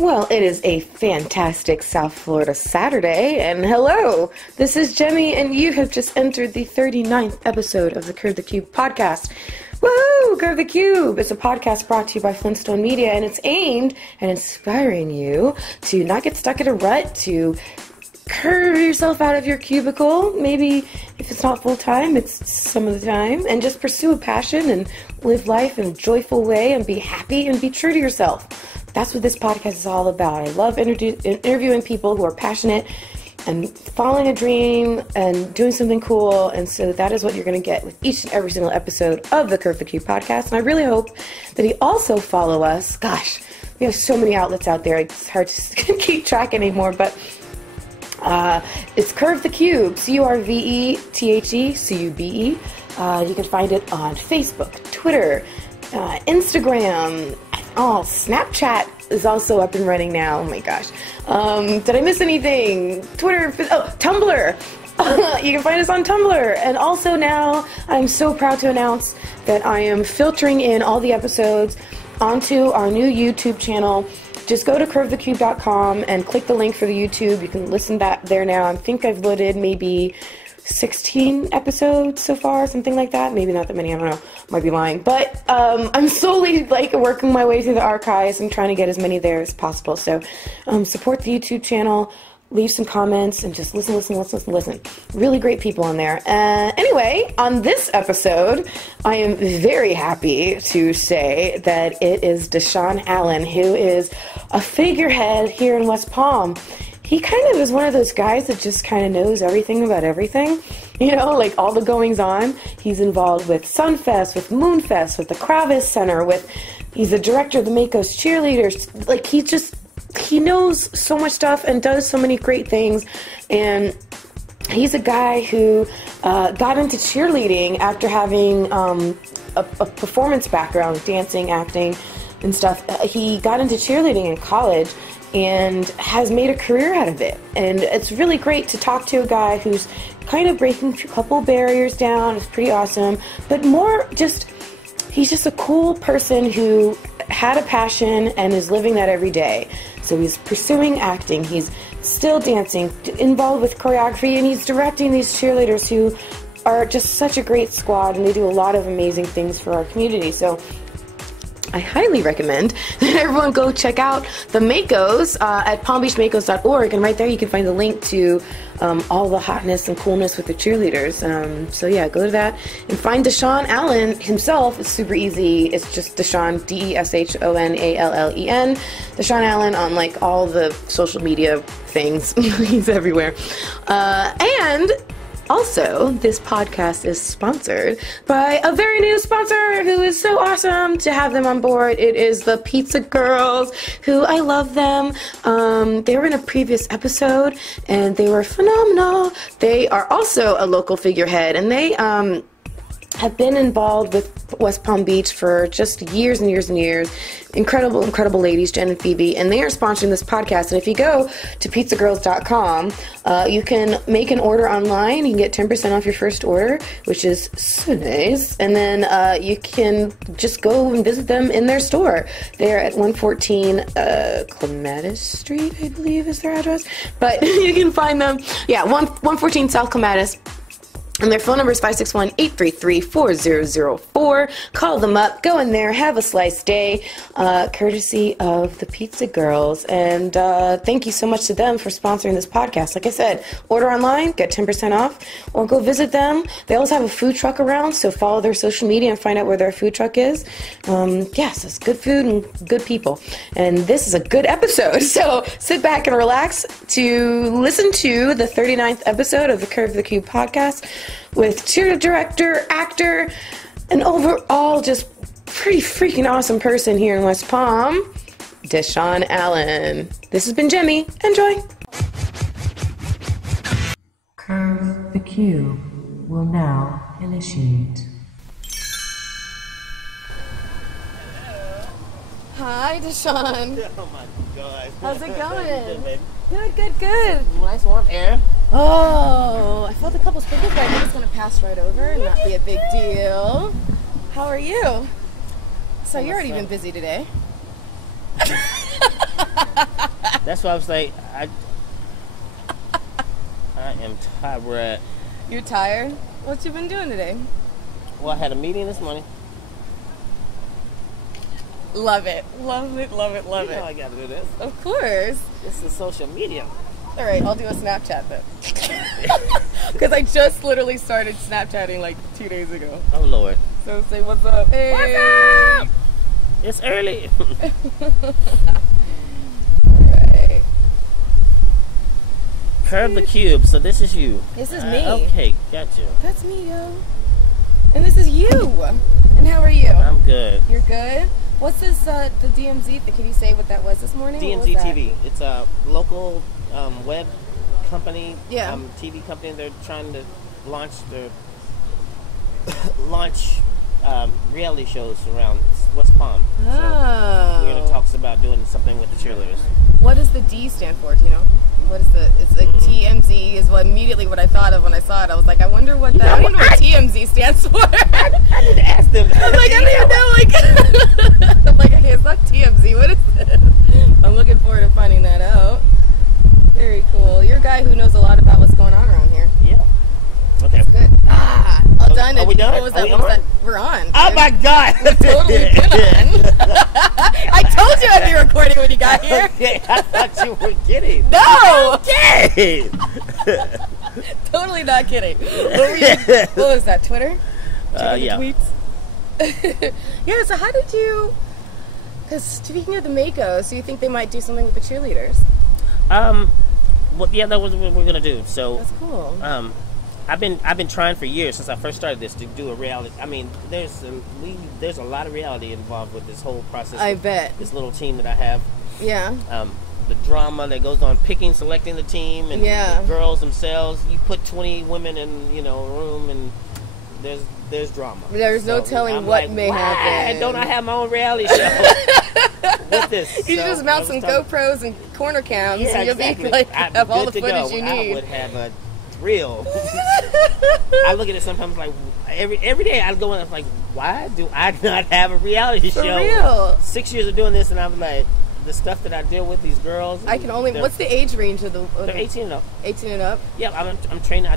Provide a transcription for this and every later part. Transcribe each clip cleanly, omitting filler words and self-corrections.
Well, it is a fantastic South Florida Saturday, and hello, this is Jemmy, and you have just entered the 39th episode of the Curve the Cube podcast. Woohoo! Curve the Cube! It's a podcast brought to you by Flintstone Media, and it's aimed at inspiring you to not get stuck in a rut, to curve yourself out of your cubicle. Maybe if it's not full-time, it's some of the time, and just pursue a passion and live life in a joyful way and be happy and be true to yourself. That's what this podcast is all about. I love interviewing people who are passionate and following a dream and doing something cool. And so that is what you're going to get with each and every single episode of the Curve the Cube podcast. And I really hope that you also follow us. Gosh, we have so many outlets out there. It's hard to keep track anymore, but it's Curve the Cube, CURVETHE, CUBE. You can find it on Facebook, Twitter, Instagram. Oh, Snapchat is also up and running now. Oh my gosh. Did I miss anything? Twitter, Tumblr. You can find us on Tumblr. And also now, I'm so proud to announce that I am filtering in all the episodes onto our new YouTube channel. Just go to curvethecube.com and click the link for the YouTube. You can listen that there now. I think I've loaded maybe 16 episodes so far, something like that. Maybe not that many, I don't know. Might be lying. But I'm slowly working my way through the archives and trying to get as many there as possible. So support the YouTube channel, leave some comments, and just listen. Really great people on there. Anyway, on this episode, I am very happy to say that it is Deshon Allen, who is a figurehead here in West Palm. He kind of is one of those guys that just kind of knows everything about everything, you know, like all the goings on. He's involved with SunFest, with Moonfest, with the Kravis Center, he's the director of the Mako's Cheerleaders. Like, he knows so much stuff and does so many great things. And he's a guy who got into cheerleading after having a performance background, dancing, acting, and stuff. He got into cheerleading in college and has made a career out of it. And it's really great to talk to a guy who's kind of breaking a couple barriers down. It's pretty awesome. But more just, he's just a cool person who had a passion and is living that every day. So he's pursuing acting, he's still dancing, involved with choreography, and he's directing these cheerleaders who are just such a great squad, and they do a lot of amazing things for our community. So I highly recommend that everyone go check out the Makos at palmbeachmakos.org, and right there you can find the link to all the hotness and coolness with the cheerleaders. So yeah, go to that and find Deshon Allen himself. It's super easy. It's just Deshon, Deshonallen. Deshon Allen on all the social media things. He's everywhere. And also, this podcast is sponsored by a very new sponsor who is so awesome to have them on board. It is the Pizza Girls, who I love them. They were in a previous episode, and they were phenomenal. They are also a local figurehead, and they have been involved with West Palm Beach for just years and years and years. Incredible, incredible ladies, Jen and Phoebe, and they are sponsoring this podcast. And if you go to pizzagirls.com, you can make an order online. You can get 10% off your first order, which is so nice. And then you can just go and visit them in their store. They're at 114 Clematis Street, I believe is their address. But you can find them, 114 South Clematis. And their phone number is 561-833-4004. Call them up, go in there, have a slice day, courtesy of the Pizza Girls. And thank you so much to them for sponsoring this podcast. Like I said, order online, get 10% off, or go visit them. They also have a food truck around, so follow their social media and find out where their food truck is. Yes, it's good food and good people. And this is a good episode, so sit back and relax to listen to the 39th episode of the Curve the Cube podcast, with cheer director, actor, and overall just pretty freaking awesome person here in West Palm, Deshon Allen. This has been Jemmy. Enjoy. Curve the Cube will now initiate. Hi, Deshon. Oh my God. How's it going? Good, Good. nice warm air. Oh, I felt a couple sprinkles, but I think it's going to pass right over and not be a big deal. How are you? So you've already been busy today. That's why I was like, I am tired. You're tired? What you been doing today? Well, I had a meeting this morning. Love it. Love it, love it, love You know it. I gotta do this. Of course. This is social media. All right, I'll do a Snapchat then. Because I just literally started Snapchatting like 2 days ago. Oh, Lord. So say what's up. Hey. What's up? It's early. Right. Curve the Cube. So this is you. This is me. Okay, gotcha. That's me, yo. And this is you. And how are you? I'm good. You're good? What's this, the DMZ thing? Can you say what that was this morning? What was DMZ that? TV. It's a local web company, Yeah. TV company. They're trying to launch reality shows around West Palm. Oh. So we're going to talk about doing something with the cheerleaders. What does the D stand for? Do you know? What is it's like TMZ is what immediately what I thought of when I saw it. I was like, I wonder what that. I don't even know what TMZ stands for. I need to ask them. I'm like, I don't even know. Like, I'm like, hey, it's not TMZ. What is this? I'm looking forward to finding that out. Very cool. You're a guy who knows a lot about what's going on around here. Yeah. Okay. That's good. All done. Are we done? What was that? Are we What was on? that? We're on. Oh dude. my God! We're totally been on. I told you I'd be recording when you got here. Okay, I thought you were kidding. No. Okay. Totally not kidding. What was that? Twitter? Yeah. Tweets. Yeah. So how did you? Because speaking of the Mako, so you think they might do something with the cheerleaders? Well, yeah, that was what we're gonna do. So, That's cool. I've been trying for years since I first started this to do a reality. I mean, there's a lot of reality involved with this whole process. I bet. This little team that I have. Yeah. The drama that goes on picking, selecting the team, and Yeah. the girls themselves. You put 20 women in, a room, and there's drama. There's no telling I'm what like, may why happen. don't I have my own reality show with this? You So, just mount I some was talking- GoPros and corner cams, Yeah, and you'll exactly. be like I'm have all good the to footage go. you I need. would have a reel. I look at it sometimes like every day I go and I'm like, why do I not have a reality For show? real. 6 years of doing this, and I'm like, the stuff that I deal with these girls. I can only. What's the age range of the? They're 18 and up. 18 and up. Yeah, I'm training. I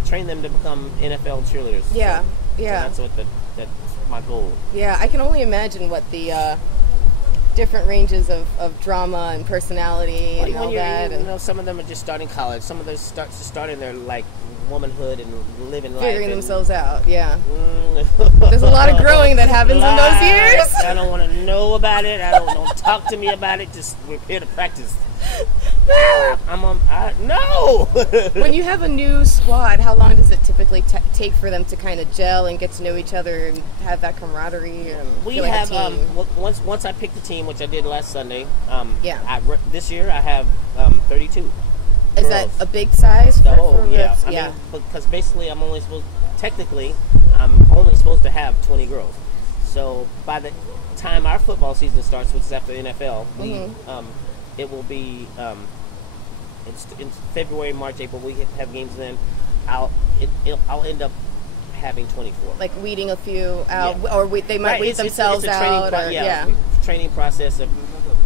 train them to become NFL cheerleaders. Yeah, So yeah, that's what that's my goal. yeah. I can only imagine what the different ranges of drama and personality and all that. And some of them are just starting college. Some of them starting their like womanhood and living life. figuring and, themselves out. Yeah. There's a lot of growing that happens in those years. I don't want to know about it. Don't talk to me about it. Just we're here to practice. No. When you have a new squad, how long does it typically take for them to kind of gel and get to know each other and have that camaraderie? And We feel like have a team? once I picked the team, which I did last Sunday. Yeah. This year I have 32. Is that a big size? For Yeah. reps? I Yeah. mean, because basically I'm only supposed to have 20 girls. So by the time our football season starts, which is after the NFL, it will be it's February, March, April. We have games then. I'll end up having 24. Like weeding a few out, Yeah. or they might weed themselves it's a out. training process.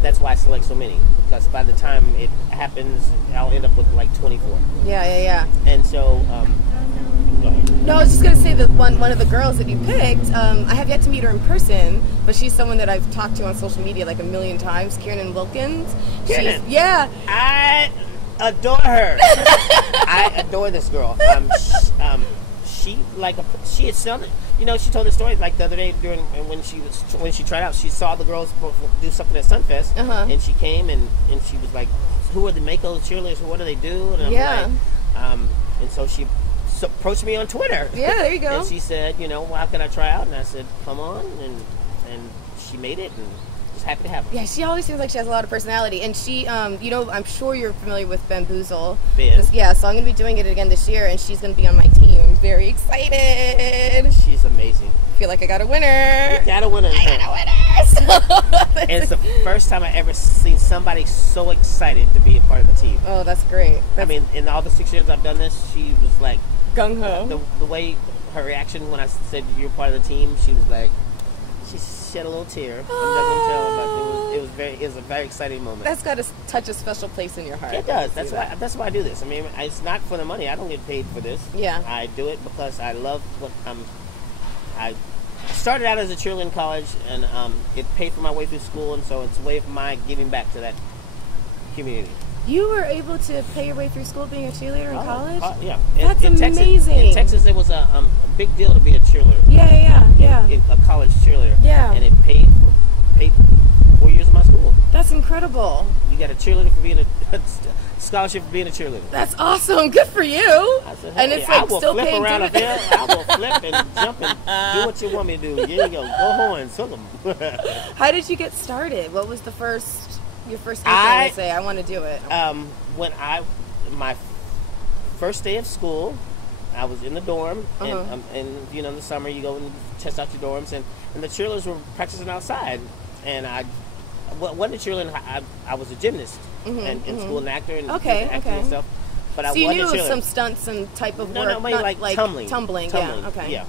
That's why I select so many, because by the time it happens, I'll end up with like 24. Yeah. And so, No, I was just gonna say that one of the girls that you picked, I have yet to meet her in person, but she's someone that I've talked to on social media like a million times. Kiernan Wilkins. Kiernan? Yeah. I adore her. I adore this girl. She had sounded. She told the story like the other day when she tried out. She saw the girls do something at SunFest, and she came and she was like, "Who are the Mako cheerleaders? What do they do?" And I'm like, and so she approached me on Twitter. Yeah, there you go. And she said, well, how can I try out? And I said, come on, and she made it, and just happy to have her. Yeah, she always seems like she has a lot of personality, and she, I'm sure you're familiar with Bamboozle. Ben. Yeah, so I'm gonna be doing it again this year, and she's gonna be on my team. I'm very excited. She's amazing. I feel like I got a winner. You got a winner. I got a winner. And it's the first time I ever seen somebody so excited to be a part of the team. Oh, that's great. I mean, in all the 6 years I've done this, she was like Gung ho. the way her reaction when I said you're part of the team, she was like, shed a little tear. I'm not gonna tell, but it was a very exciting moment. That's got to touch a special place in your heart. It does. That's why I do this. I mean, it's not for the money. I don't get paid for this. Yeah. I do it because I love what I started out as a cheerleader in college, and it paid for my way through school, and so it's a way of my giving back to that community. You were able to pay your way through school being a cheerleader in college? Yeah. That's amazing. In Texas, it was a big deal to be a cheerleader. Yeah. In a college cheerleader. Yeah. And it paid 4 years of my school. That's incredible. You got a cheerleader for being a scholarship for being a cheerleader. That's awesome. Good for you. I said, hey, and it's like I will still flip paying around up dividends. here. I will flip and jump and do what you want me to do. Here you go. Go horns, hook 'em. How did you get started? What was your first inkling to say, I want to do it? My first day of school, I was in the dorm, and in the summer you go and test out your dorms, and the cheerleaders were practicing outside, and I wasn't a cheerleader. I was a gymnast in school, an actor, and acting and stuff. But so I you wasn't knew a it was cheerleader. some stunts and type of work, No, like tumbling. Tumbling, yeah, okay. Yeah.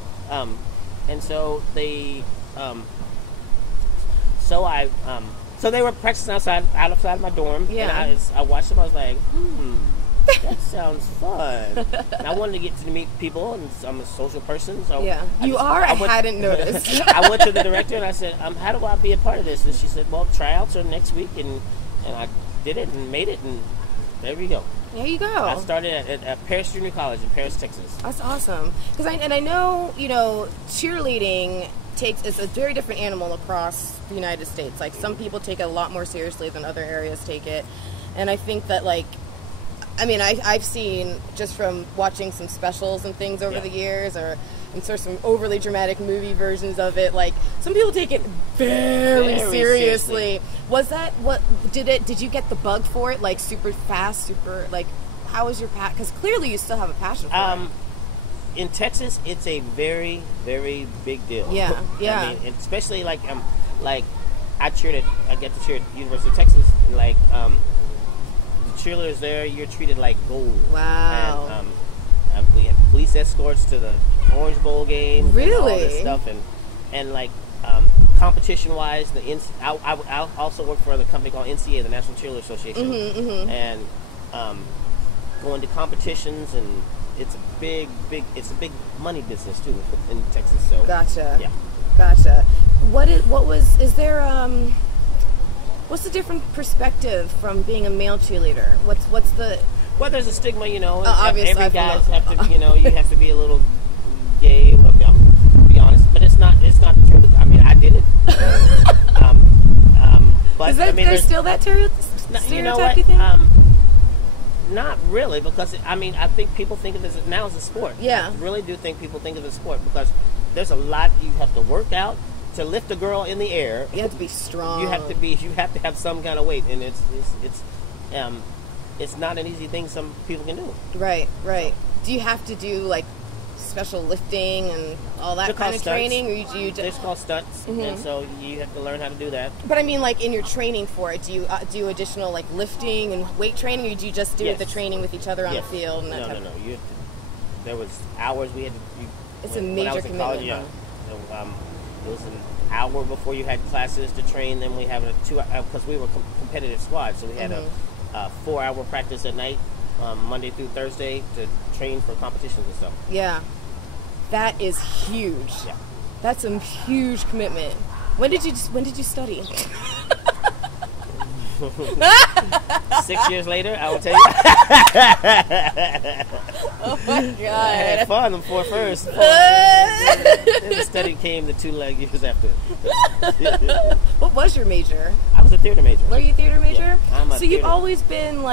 And so they, so they were practicing outside of my dorm. Yeah. And I watched them. I was like, that sounds fun. And I wanted to get to meet people, and I'm a social person. So yeah, I hadn't noticed. I went to the director and I said, how do I be a part of this? And she said, well, tryouts are next week, and I did it and made it, and there we go. There you go. I started at Paris Junior College in Paris, Texas. That's awesome. I know, cheerleading is a very different animal across the United States. Like, some people take it a lot more seriously than other areas take it. And I think that, I've seen, just from watching some specials and things over the years, and sort of some overly dramatic movie versions of it, like, some people take it very seriously. Was that did you get the bug for it, like, super fast, how was your passion? Because clearly you still have a passion for it. In Texas, it's a very, very big deal. Yeah. I mean, especially I get to cheer at University of Texas, and the cheerleaders there, you're treated like gold. Wow. And we have police escorts to the Orange Bowl game. Really? And all this stuff, and competition-wise, I also work for a company called NCA, the National Cheerleader Association, and going to competitions, and it's a big money business too in Texas. So gotcha. Yeah. Gotcha. What's the different perspective from being a male cheerleader? What's the... Well, there's a stigma, obviously, every guys have to, you have to be a little gay, to be honest, but it's not the truth. I mean, I did it. But there's still that stereotype, you think? Not really, because I think people think of it now as a sport. Yeah. I really do think people think of it as a sport, because there's a lot you have to work out to lift a girl in the air. You have to be strong. You have to have some kind of weight, and it's not an easy thing some people can do. Right. Do you have to do special lifting and all that kind of training, or you just... It's called stunts, and so you have to learn how to do that. But I mean, in your training for it, do you do additional lifting and weight training, or do you just do the training with each other on the field? And No. There was hours we had to do. It's a major commitment. It was an hour before you had classes to train. Then we have a 2 hour, because we were competitive squad, so we had a 4-hour practice at night, Monday through Thursday, to train for competitions and stuff. Yeah, that is huge. Yeah, that's a huge commitment. When did you study? 6 years later, I will tell you. Oh my God! I had fun the 4 first. Then the study came the 2 years after. What was your major? I was a theater major. Were you a theater major? Yeah, so you've always been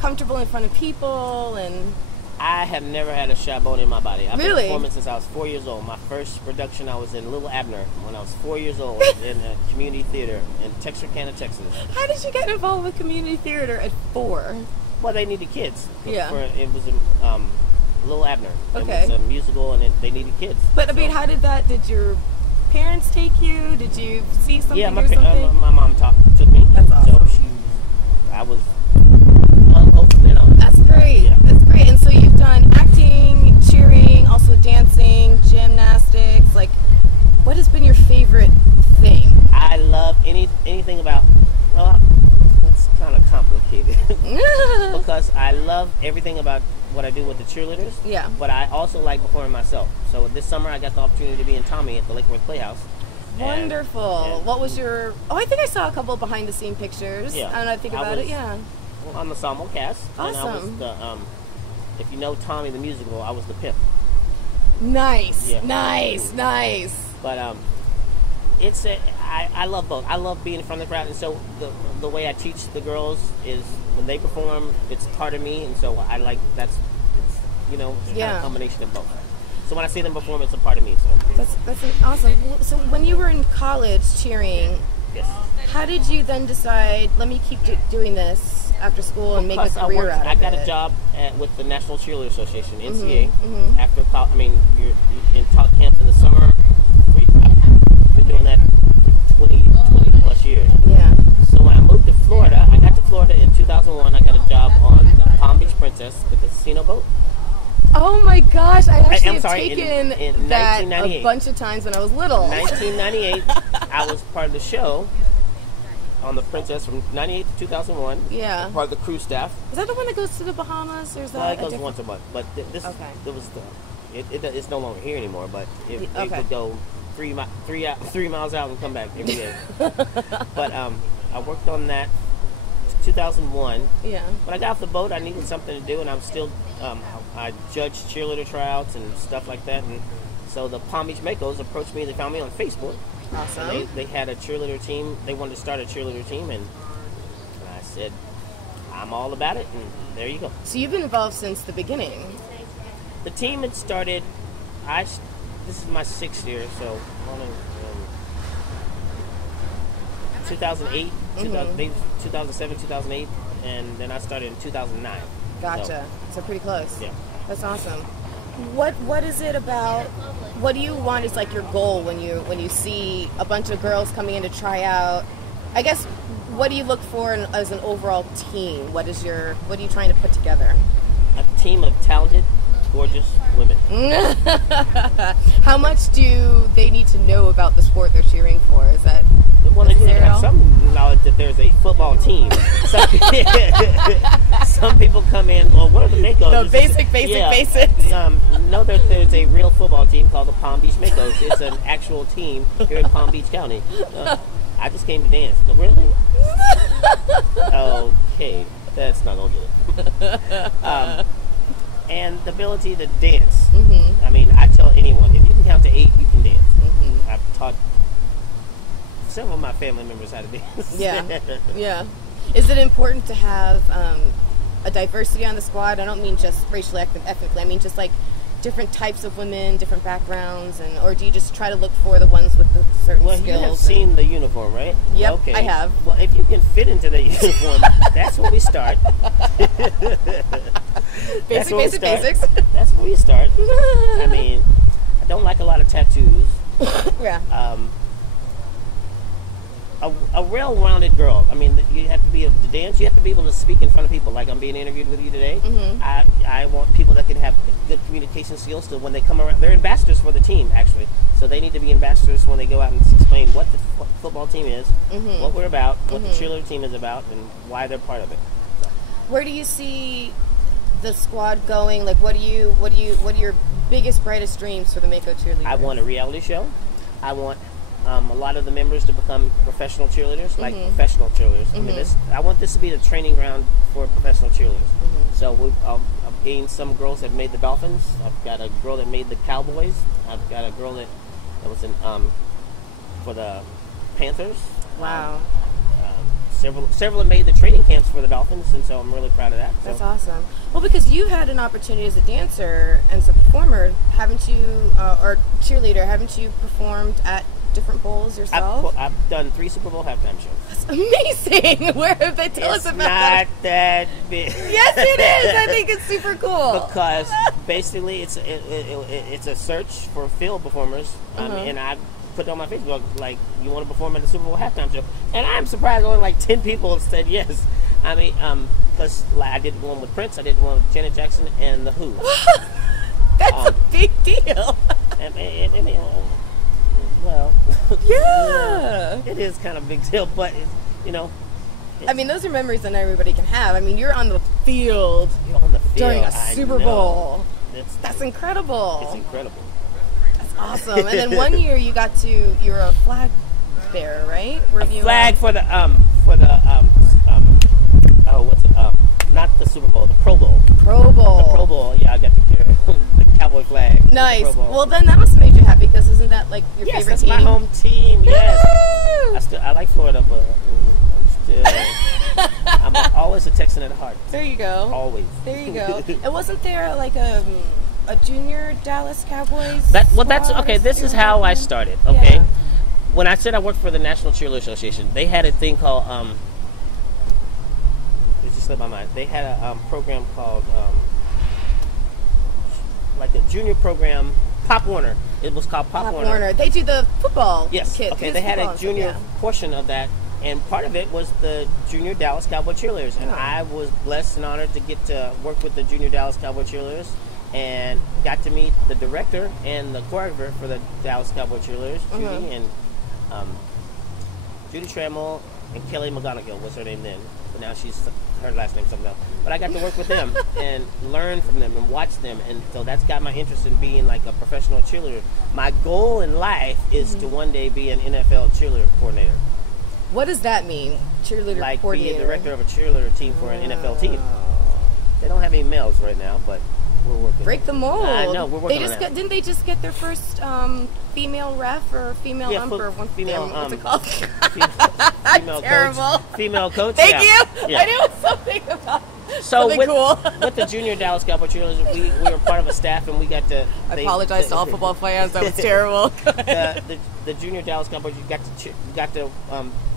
comfortable in front of people, and I have never had a shy bone in my body. I've been performing since I was 4 years old. My first production, I was in Little Abner when I was 4 years old in a community theater in Texarkana, Texas. How did you get involved with community theater at 4? Well, they needed kids. Yeah. It was Little Abner. Okay. It was a musical, and they needed kids. But did your parents take you? Did you see something or something? My mom took me. That's awesome. So I was That's great. Yeah. That's great. And so you've done acting, cheering, also dancing, gymnastics. What has been your favorite thing? because I love everything about what I do with the cheerleaders. Yeah. But I also like performing myself. So this summer I got the opportunity to be in Tommy at the Lake Worth Playhouse. Wonderful. What was your... Oh, I think I saw a couple behind the scene pictures. Yeah. And I think about it, yeah. Well, I'm the ensemble cast. Awesome. And I was the, if you know Tommy the musical, I was the pimp. Nice. Yeah. Nice. But I love both. I love being in front of the crowd, and so the way I teach the girls is when they perform, it's part of me, and so I like it's kind of a combination of both. So when I see them perform, it's a part of me. So that's awesome. So when you were in college cheering, yes. How did you then decide? Let me keep doing this after school and make a career out of it. I got a job with the National Cheerleader Association, NCA. After college, you're in talk camps in the summer. I've been doing that for 20 plus years. Yeah. So when I moved to Florida, I got to Florida in 2001. I got a job on the Palm Beach Princess, the casino boat. Oh my gosh, I actually have taken in that a bunch of times when I was little. 1998, I was part of the show on the Princess from 98 to 2001. Yeah. Part of the crew staff. Is that the one that goes to the Bahamas, or is that? Well, it goes once a month, but this okay. It's no longer here anymore, but it could go 3 miles out and come back every day. But I worked on that 2001. Yeah. When I got off the boat, I needed something to do, and I'm still I judged cheerleader tryouts and stuff like that, and so the Palm Beach Makos approached me. They found me on Facebook. Awesome. They had a cheerleader team. They wanted to start a cheerleader team, and I said, I'm all about it, and there you go. So you've been involved since the beginning. The team had started, this is my 6th year, so 2008, 2007, 2008, and then I started in 2009. Gotcha. So pretty close. Yeah. That's awesome. What is it about? What do you want is like your goal when you see a bunch of girls coming in to try out? I guess what do you look for as an overall team? What are you trying to put together? A team of talented, gorgeous women. How much do they need to know about the sport they're cheering for? Is that well, they need to have some knowledge that there's a football team. Some people come in, well, what are the Makos? The basics. Know that there's a real football team called the Palm Beach Makos. It's an actual team here in Palm Beach County. I just came to dance. Really? Okay, that's not gonna do it. And the ability to dance. I mean, I tell anyone, if you can count to 8, you can dance. I've taught several of my family members how to dance. Yeah. Is it important to have a diversity on the squad? I don't mean just racially, ethnically. I mean just like different types of women, different backgrounds, or do you just try to look for the ones with the certain skills? Well, you have seen the uniform, right? Yep, okay. I have. Well, if you can fit into the uniform, that's where we start. Basics. That's where we start. I mean, I don't like a lot of tattoos. Yeah. A well-rounded girl. I mean, you have to be able to dance. You have to be able to speak in front of people. Like I'm being interviewed with you today. I want people that can have good communication skills. So when they come around, they're ambassadors for the team, actually. So they need to be ambassadors when they go out and explain what the football team is, what we're about, what the cheerleader team is about, and why they're part of it. So. Where do you see the squad going? Like, what are your biggest, brightest dreams for the Mako cheerleaders? I want a reality show. I want a lot of the members to become professional cheerleaders, like professional cheerleaders. I mean, I want this to be the training ground for professional cheerleaders. So I've gained some girls that made the Dolphins. I've got a girl that made the Cowboys. I've got a girl that was in for the Panthers. Wow. Several have made the training camps for the Dolphins, and so I'm really proud of that. So. That's awesome. Well, because you had an opportunity as a dancer and as a performer, haven't you, or cheerleader, haven't you performed at different bowls yourself? I've done 3 Super Bowl halftime shows. That's amazing. Where have they tell us about that? It's not that big. Yes, it is. I think it's super cool. Because basically it's a search for field performers, and I put on my Facebook, like, you want to perform at the Super Bowl halftime show? And I'm surprised only like 10 people have said yes. I mean, because I did one with Prince, I did one with Janet Jackson and The Who. That's a big deal. Well, yeah, it is kind of a big deal, but it's, I mean, those are memories that not everybody can have. I mean, you're on the field, during a Super Bowl. That's incredible. It's incredible. That's awesome. And then one year you were a flag bearer, right? Flag for the not the Super Bowl, the Pro Bowl. Pro Bowl. The Pro Bowl, yeah, I got to carry the Cowboy flag. Nice. The Pro Bowl. Well, then that must have made you happy, because isn't that like your favorite team? Yes, that's my home team. Yes. I like Florida, but I'm always a Texan at heart. There you go. Always. There you go. And wasn't there like a junior Dallas Cowboys? That's okay. This is how I started. Okay. Yeah. When I said I worked for the National Cheerleader Association, they had a thing called it just slipped my mind. They had a program called like a junior program, Pop Warner. It was called Pop Warner. They do the football. Yes. Kids. Okay. They had a junior portion of that, and part of it was the junior Dallas Cowboy Cheerleaders, and I was blessed and honored to get to work with the junior Dallas Cowboy Cheerleaders, and got to meet the director and the choreographer for the Dallas Cowboy Cheerleaders, Judy, and Judy Trammell and Kelly McGonigal was her name then, but now her last name's something else. But I got to work with them and learn from them and watch them, and so that's got my interest in being like a professional cheerleader. My goal in life is to one day be an NFL cheerleader coordinator. What does that mean, cheerleader like coordinator? Like be a director of a cheerleader team for an NFL team. They don't have any males right now, but we're working. Break the mold. I know, we're working on that. Didn't they just get their first female ref or female umper? Female, what's it called? Female terrible. Coach. Female coach. Thank you. Yeah. I knew something about. So with, cool. with the junior Dallas Cowboy Cheerleaders, we were part of a staff, and we got to. I apologize to all football fans. That was terrible. The junior Dallas Cowboys, you got to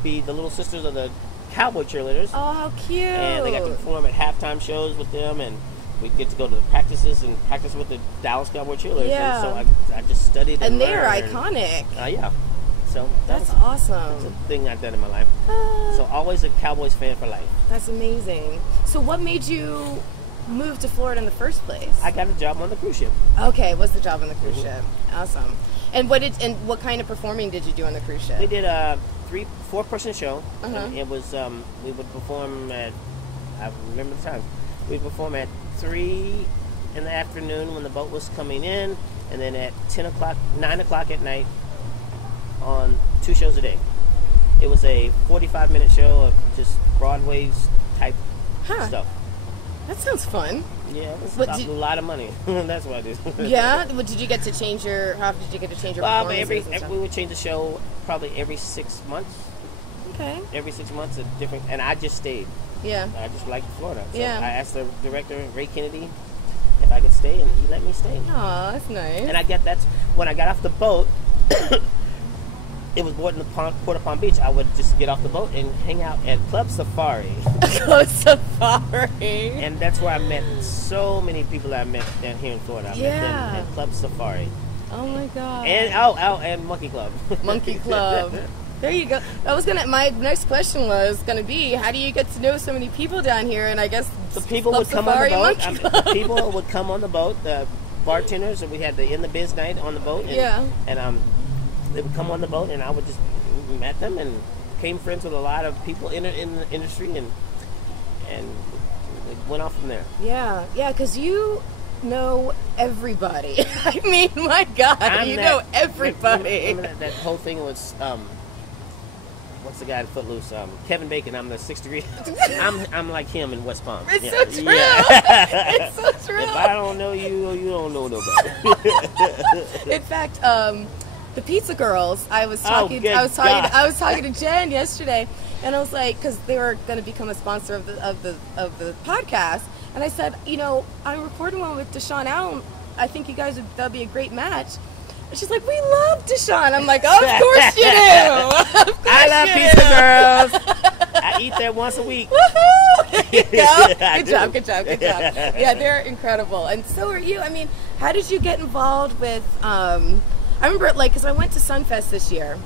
be the little sisters of the Cowboy Cheerleaders. Oh, how cute! And they got to perform at halftime shows with them, and we get to go to the practices and practice with the Dallas Cowboy Cheerleaders. Yeah. And so I just studied and they're iconic. Yeah. So that's awesome. That's a thing I've done in my life. So always a Cowboys fan for life. That's amazing. So what made you move to Florida in the first place? I got a job on the cruise ship. Okay, what's the job on the cruise ship? Awesome. And what kind of performing did you do on the cruise ship? We did a 4-person show. And it was we would perform at, I remember the time, we'd perform at 3 in the afternoon when the boat was coming in, and then at 9 o'clock at night on 2 shows a day. It was a 45-minute show of just Broadway's type stuff. That sounds fun. Yeah, it's a lot of money. That's what I did. Yeah? Did you get to change your performances? We would change the show probably every 6 months. Okay. Every 6 months, a different, and I just stayed. Yeah. I just liked Florida. So yeah. I asked the director, Ray Kennedy, if I could stay, and he let me stay. Oh, that's nice. And that's when I got off the boat. It was Port of Palm Beach. I would just get off the boat and hang out at Club Safari. Club Safari. And that's where I met so many people that I met down here in Florida. I met them at Club Safari. Oh my God. And and Monkey Club. Monkey Club. There you go. My next question was gonna be, how do you get to know so many people down here? And I guess the people would come on the boat. People would come on the boat. The bartenders, and we had the In the Biz night on the boat. And they would come on the boat, and I would just met them and became friends with a lot of people in the industry, and it went off from there. Yeah, because you know everybody. I mean, my God, know everybody. Remember that whole thing was, what's the guy in Footloose? Kevin Bacon. I'm the 6th degree. I'm like him in West Palm. It's so true. Yeah. It's so true. If I don't know you, you don't know nobody. In fact, the Pizza Girls. I was talking to Jen yesterday, and I was like, because they were going to become a sponsor of the podcast, and I said, I'm recording one with Deshon Allen. I think you guys that'd be a great match. And she's like, we love Deshon. I'm like, of course you do. I love Pizza Girls. I eat there once a week. Woohoo! Good job. Yeah, they're incredible, and so are you. I mean, how did you get involved with? I remember, because I went to SunFest this year,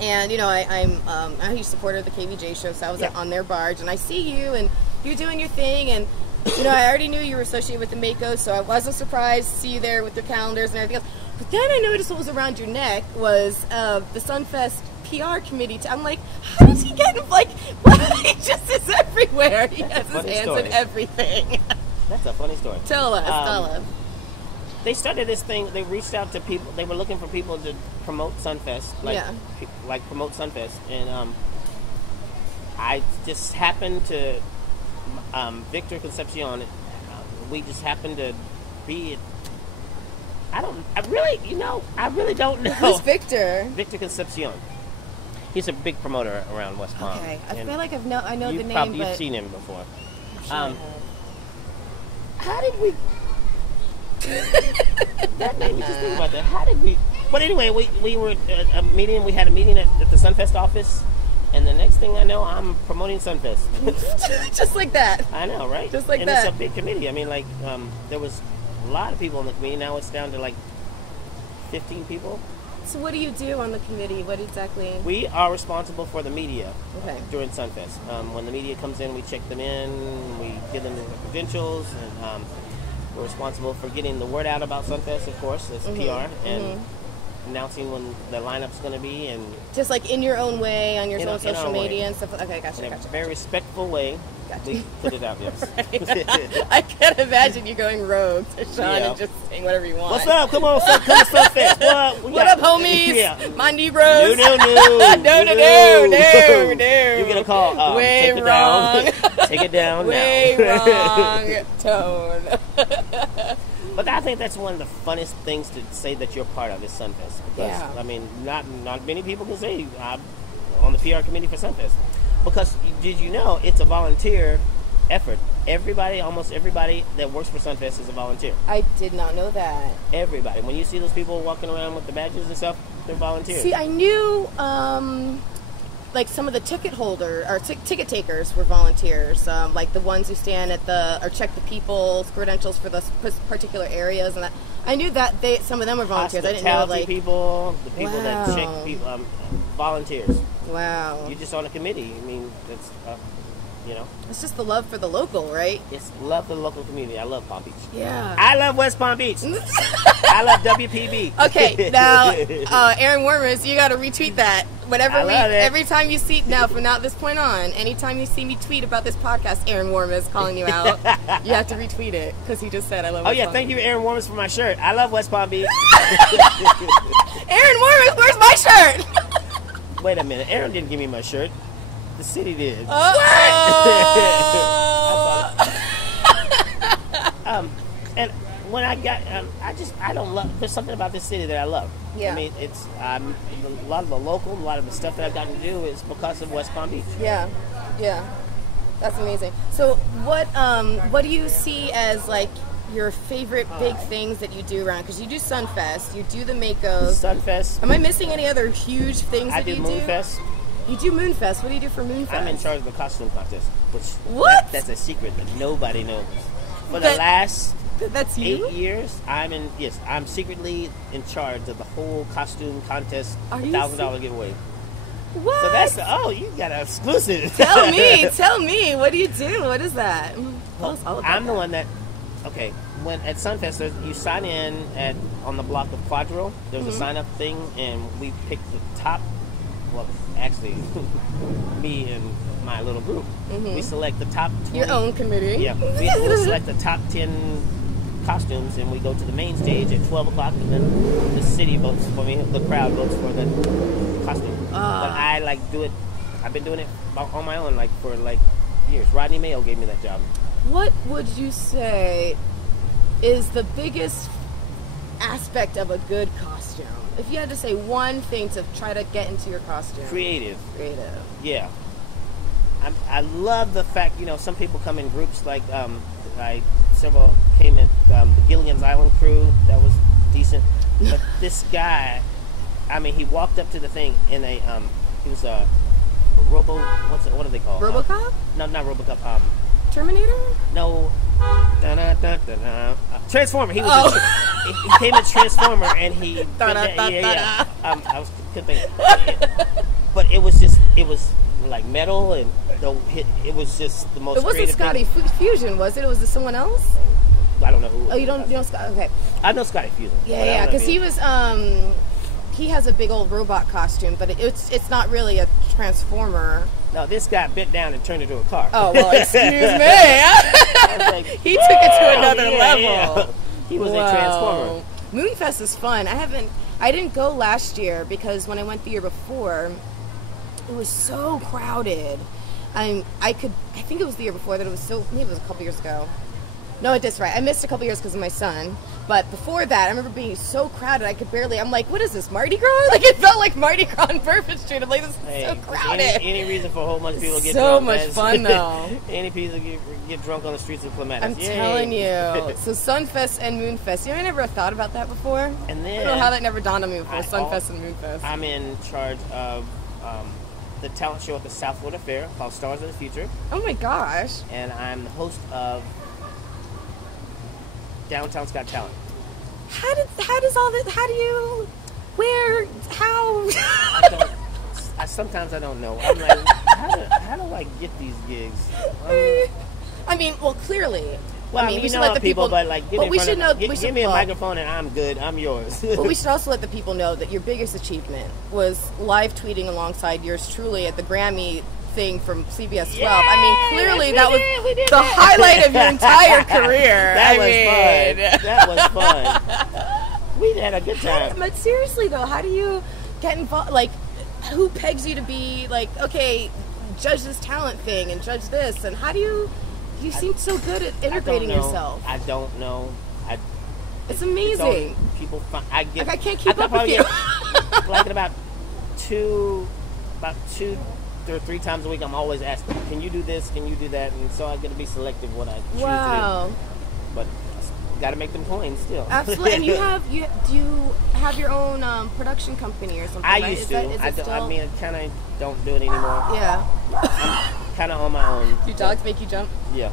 and I'm a huge supporter of the KVJ show, so I was on their barge, and I see you, and you're doing your thing, and I already knew you were associated with the Mako, so I wasn't surprised to see you there with your calendars and everything else. But then I noticed what was around your neck was the SunFest PR committee. I'm like, how does he get, like, he just is everywhere. He has his hands in everything. That's a funny story. Tell us. They started this thing. They reached out to people. They were looking for people to promote SunFest, like promote SunFest, and I just happened to Victor Concepcion. We just happened to be. I really don't know. Who's Victor? Victor Concepcion. He's a big promoter around West Palm. Okay, I feel like I know the name, you've seen him before. How did we? That made me just think about that. How did we? But anyway, we were at a meeting. We had a meeting at the SunFest office, and the next thing I know, I'm promoting SunFest. Just like that. I know, right? Just like and that. It's a big committee. I mean, like, there was a lot of people on the committee. Now it's down to like 15 people. So what do you do on the committee? What exactly? We are responsible for the media during SunFest. When the media comes in, we check them in, we give them their credentials, and we're responsible for getting the word out about SunFest, of course, as PR, and announcing when the lineup's going to be, and just like in your own way, on your own social media and stuff. Okay, gotcha. In a very respectful way. We put it out, yes. I can't imagine you going rogue to Sean and just saying whatever you want. What's up? Come on, come to SunFest. What up, homies? Yeah. My Negroes? No. You get a call. Way wrong. Take it down. Way wrong tone. But I think that's one of the funnest things to say that you're part of is SunFest. Because, I mean, not many people can say I'm on the PR committee for SunFest. Because, did you know, it's a volunteer effort. Almost everybody that works for SunFest is a volunteer. I did not know that. Everybody. When you see those people walking around with the badges and stuff, they're volunteers. See, I knew, like some of the ticket ticket takers were volunteers, like the ones who stand at or check the people's credentials for the particular areas, and that. I knew that some of them were volunteers. I didn't know, like, people, the people that check people, volunteers. Wow. You're just on a committee. I mean, it's, it's just the love for the local, right? It's love for the local community. I love Palm Beach. Yeah. I love West Palm Beach. I love WPB. Okay, now, Aaron Wormers, you got to retweet that. Every time you see, from this point on, anytime you see me tweet about this podcast, Aaron Wormers calling you out, you have to retweet it, because he just said, I love West Palm thank Beach. you, Aaron Wormers, for my shirt. I love West Palm Beach. Aaron Wormers, where's my shirt? Wait a minute. Aaron didn't give me my shirt. The city did. And when I got, I don't love. There's something about this city that I love. Yeah. I mean, it's a lot of the local, a lot of the stuff that I've gotten to do is because of West Palm Beach. Yeah. That's amazing. So, what do you see as like your favorite big things that you do around? Because you do SunFest, you do the Makos. SunFest. Am I missing any other huge things that you do? I do Moonfest. You do Moonfest. What do you do for Moonfest? I'm in charge of the costume contest. What? That's a secret that nobody knows. For the last That's you? 8 years, I'm secretly in charge of the whole costume contest, $1,000 giveaway. What? So that's you got an exclusive. Tell me. What do you do? What is that? I'm the one that. Okay, when at SunFest, you sign in on the block of Quadro. There's a sign up thing, and we pick the top. Well, actually, me and my little group, we select the top 20. Your own committee. Yeah, we'll select the top 10 costumes, and we go to the main stage at 12 o'clock, and then the city votes for me. The crowd votes for the costume. But I do it. I've been doing it on my own, for years. Rodney Mayo gave me that job. What would you say is the biggest aspect of a good costume? If you had to say one thing to try to get into your costume. Creative. Yeah. I love the fact, some people come in groups several came in the Gilligan's Island crew. That was decent. But this guy, he walked up to the thing in he was a what do they call it? RoboCop? No, not RoboCop. Terminator? No. Transformer. He was. He came a Transformer, and he. I couldn't think. But it was like metal, and it was just the most. It wasn't Scotty Fusion, was it? Was it someone else? I don't know who. Oh, you don't know Scott? Okay. I know Scotty Fusion. Yeah, because he was he has a big old robot costume, but it's not really a transformer. No, this guy bent down and turned into a car. Oh, well, excuse me. Like, He took it to another level. Yeah. He was a transformer. Moonfest is fun. I didn't go last year because when I went the year before, it was so crowded. I think it was the year before that it was so, maybe it was a couple years ago. No, that's right. I missed a couple years because of my son. But before that, I remember being so crowded, I'm like, what is this, Mardi Gras? Like, it felt like Mardi Gras on Purpose Street. I'm like, this is so crowded. Any reason for a whole bunch of people to get so drunk. much fun, though. Any people get drunk on the streets of Clematis. I'm telling you. So SunFest and Moonfest. You know, I never thought about that before. And then, I don't know how that never dawned on me before, SunFest and Moonfest. I'm in charge of the talent show at the South Florida Fair called Stars of the Future. Oh, my gosh. And I'm the host of Downtown's Got Talent. How does all this, how do you, where, how? Sometimes I don't know. I'm like, how do I get these gigs? I mean, well, clearly. Well, I mean, we should let the people, but like, give me a microphone and I'm good. I'm yours. But we should also let the people know that your biggest achievement was live tweeting alongside yours truly at the Grammy thing from CBS 12. Yay! I mean, clearly that was the highlight of your entire career. That was fun. We had a good time. But seriously though, how do you get involved? Like, who pegs you to be like, okay, judge this talent thing and judge this, and how do you? You seem so good at integrating yourself. I don't know. It's amazing. People, I can't keep up with you. Like about two or three times a week, I'm always asking, "Can you do this? Can you do that?" And so I get to be selective what I choose to do. But got to make them coins still. Absolutely. And do you have your own production company or something? I used to. I mean, I kind of don't do it anymore. Yeah. I'm kind of on my own. Do dogs make you jump? Yeah,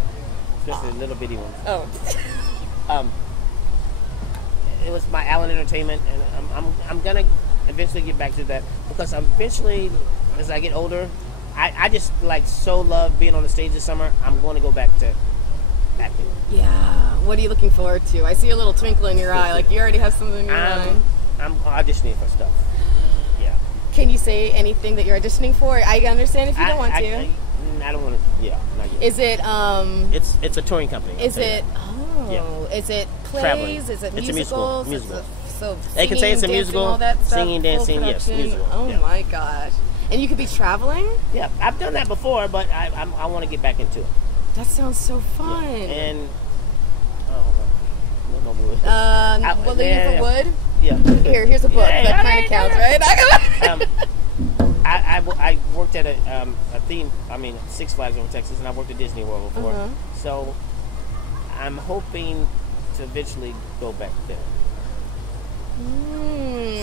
especially little bitty ones. Oh. It was my Allen Entertainment, and I'm gonna eventually get back to that because eventually, as I get older, I just like so love being on the stage this summer. I'm going to go back to acting. Yeah. What are you looking forward to? I see a little twinkle in your eye, like you already have something in your mind. I'm auditioning for stuff. Yeah. Can you say anything that you're auditioning for? I understand if you don't want to. I don't want to. Yeah, not yet. Is it? It's a touring company. Is it? Oh. Yeah. Is it plays? Traveling. Is it musicals? It's a musical. So they can say it's a musical. All that stuff, singing, dancing, yes, musical. Oh my gosh! And you could be traveling. Yeah, I've done that before, but I want to get back into it. That sounds so fun. Yeah. And no wood. What looking for wood? Yeah. Here's a book. That kind of counts, right? I worked at a theme. I mean, Six Flags over Texas, and I worked at Disney World before. Uh-huh. So I'm hoping to eventually go back there.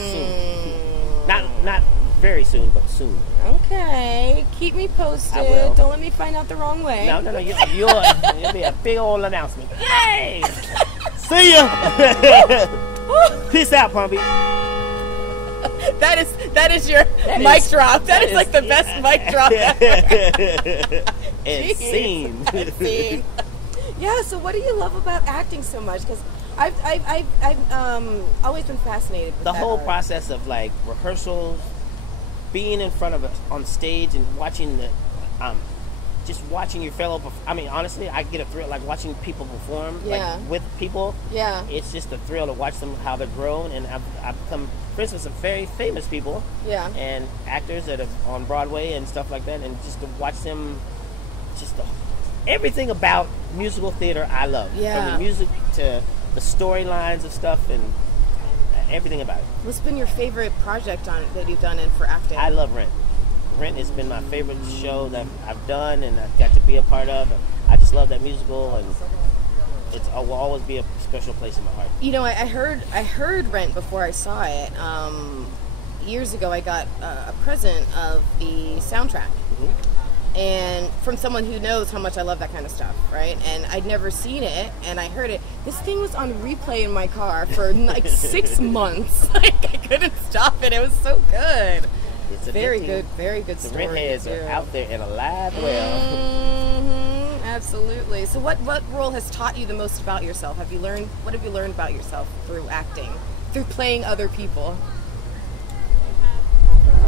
Soon. Not very soon, but soon. Okay, keep me posted. I will. Don't let me find out the wrong way. No. You'll be a big old announcement. Yay! See ya. Peace out, Pumpy. That is your mic drop. That is like the best mic drop ever. And scene. Scene. Yeah. So, what do you love about acting so much? Because I've always been fascinated with the that whole art. process of like rehearsals, being in front of us on stage and watching just watching your fellow. I mean, honestly, I get a thrill like watching people perform, Yeah. like with people. Yeah. It's just a thrill to watch them how they've grown, and I've become friends with some very famous people. Yeah. And actors that are on Broadway and stuff like that, and just to watch them, everything about musical theater I love. Yeah. From the music to the storylines of stuff and everything about it. What's been your favorite project that you've done for acting? I love Rent. Rent has been my favorite show that I've done and I've got to be a part of. I just love that musical, and it will always be a special place in my heart. You know, I heard Rent before I saw it. Years ago, I got a present of the soundtrack. Mm-hmm. And from someone who knows how much I love that kind of stuff, right? And I'd never seen it, and I heard it. This thing was on replay in my car for like 6 months. Like, I couldn't stop it. It was so good. It's very addicting. good The story. Rent heads are out there and alive well. Mm-hmm, absolutely. So what role has taught you the most about yourself? What have you learned about yourself through acting, through playing other people?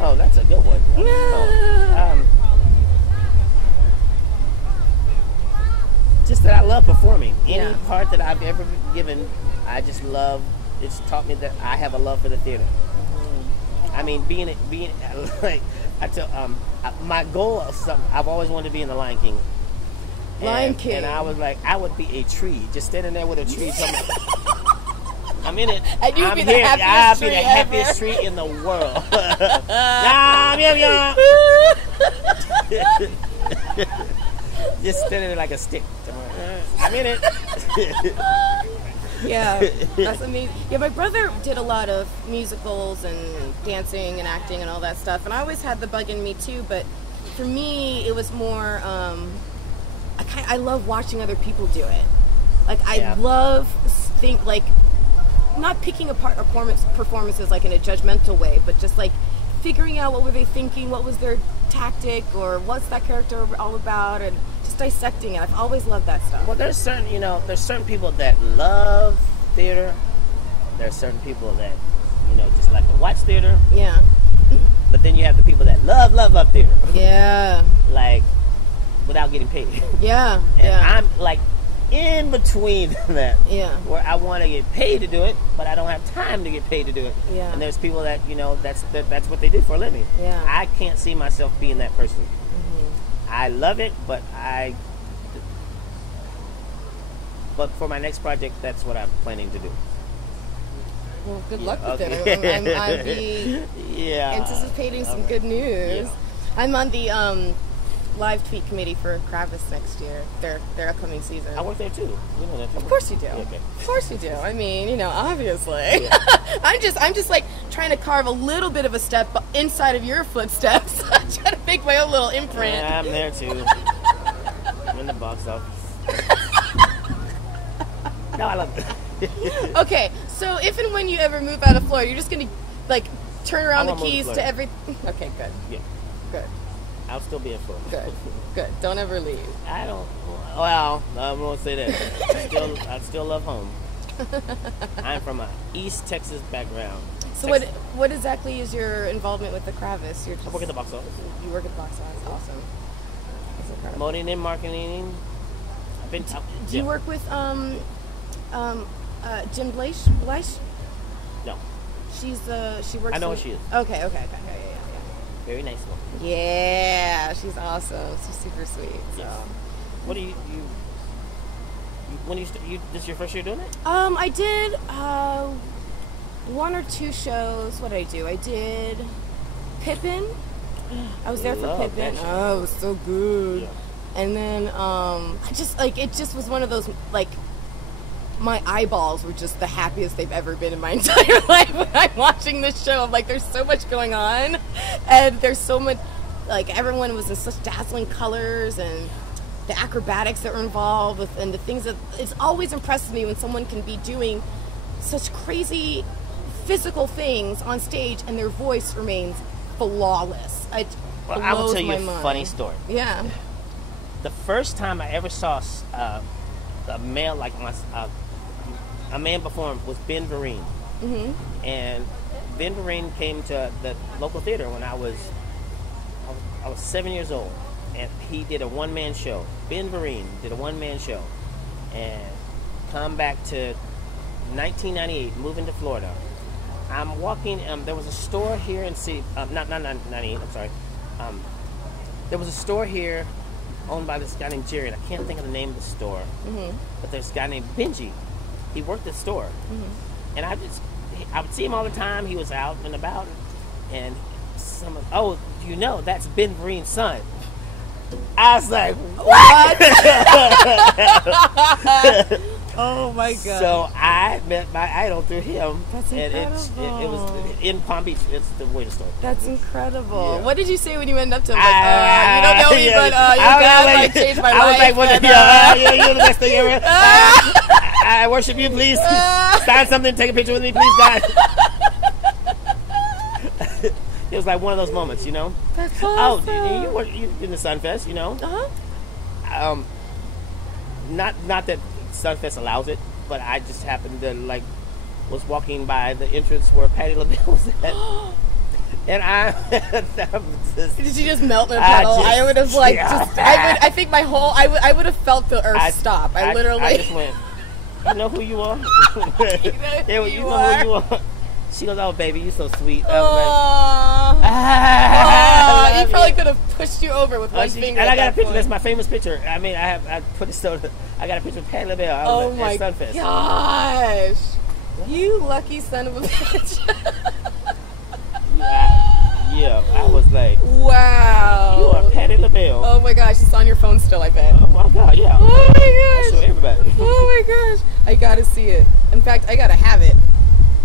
Oh, that's a good one. Just that I love performing. Any part that I've ever given, I just love. It's taught me that I have a love for the theater. I mean, being like I tell my goal of something. I've always wanted to be in the Lion King. Lion King. And I was like, I would be a tree, just standing there with a tree. I'm in it. And you'd I'm be here. the happiest I'll tree be the ever. happiest tree in the world. Just standing there like a stick. I'm in it. Yeah, that's amazing. Yeah, my brother did a lot of musicals and dancing and acting and all that stuff, and I always had the bug in me too. But for me, it was more. I love watching other people do it. Like I love not picking apart performances like in a judgmental way, but just like figuring out what were they thinking, what was their tactic, or what's that character all about, and just dissecting it. I've always loved that stuff. Well, there's certain people that love theater. There's certain people that, just like to watch theater. Yeah. But then you have the people that love theater. Yeah. Like, without getting paid. Yeah. And yeah. I'm like in between that. Yeah. Where I want to get paid to do it, but I don't have time to get paid to do it. Yeah. And there's people that, that's what they do for a living. Yeah. I can't see myself being that person. Mm-hmm. I love it, but for my next project, that's what I'm planning to do. Well, good luck with it. I'll be anticipating some good news. Yeah. I'm on the live tweet committee for Kravis next year. Their upcoming season. I work there too. You know that too. Of course you do. Yeah, okay. Of course you do. I mean, obviously. Yeah. I'm just like trying to carve a little bit of a step inside of your footsteps. I'm trying to make my own little imprint. Yeah, I'm there too. I'm in the box office. No, I love it. Okay, so if and when you ever move out of Florida, you're just gonna turn around the keys to every. Okay, good. Yeah. Good. I'll still be in Florida. Good. Don't ever leave. I don't. Well, I won't say that. I still love home. I'm from a East Texas background. So what exactly is your involvement with the Kravis? I work at the box office. You work at the box office. Awesome. That's incredible. Promoting and marketing. Do you work with Jim Bleish? No. She works. I know who she is. Okay. Yeah. Very nice woman. Yeah, she's awesome. She's super sweet. So. Yes. What do you when this is your first year doing it? I did one or two shows. What did I do? I did Pippin. I was there for Pippin. Oh, it was so good. Yeah. And then it just was one of those my eyeballs were just the happiest they've ever been in my entire life when I'm watching this show. I'm like, there's so much going on, and there's so much, everyone was in such dazzling colors, and the acrobatics that were involved with, and the things that, it's always impressed me when someone can be doing such crazy physical things on stage and their voice remains flawless. I will tell you a funny story. Yeah. The first time I ever saw a male a man perform was Ben Vereen. Mm-hmm. And Ben Vereen came to the local theater when I was 7 years old, and he did a one-man show. Ben Vereen did a one-man show, and come back to 1998, moving to Florida. I'm walking. There was a store here in not 98. I'm sorry. There was a store here owned by this guy named Jerry, and I can't think of the name of the store. Mm-hmm. But there's a guy named Benji. He worked the store, and I would see him all the time. He was out and about, and that's Ben Vereen's son. I was like, what? Oh my god! So I met my idol through him. That's incredible. It was in Palm Beach. It's the way to start. That's incredible. Yeah. What did you say when you went up to him? You don't know me, but your dad changed my life. I was like, you're the best thing ever. I worship you. Please sign something. Take a picture with me, please, God. It was like one of those moments, That's awesome. Oh, you in the SunFest, Uh-huh. Not that SunFest allows it, but I just happened to was walking by the entrance where Patti LaBelle was at, And did you just melt in a puddle? I would have like I think my whole I would have felt the earth stop. I literally I just went. You know who you are? you know who you are. She goes, "Oh, baby, you so sweet." You probably could have pushed you over with one finger. And I got a picture. That's my famous picture. I mean, I put it so. I got a picture of Patti LaBelle at SunFest. Gosh, you lucky son of a bitch. Yeah, I was like, wow. You are Patti LaBelle. Oh my gosh, it's on your phone still, I bet. Oh my god, yeah. Oh my gosh. Show everybody. Oh my gosh, I gotta see it. In fact, I gotta have it.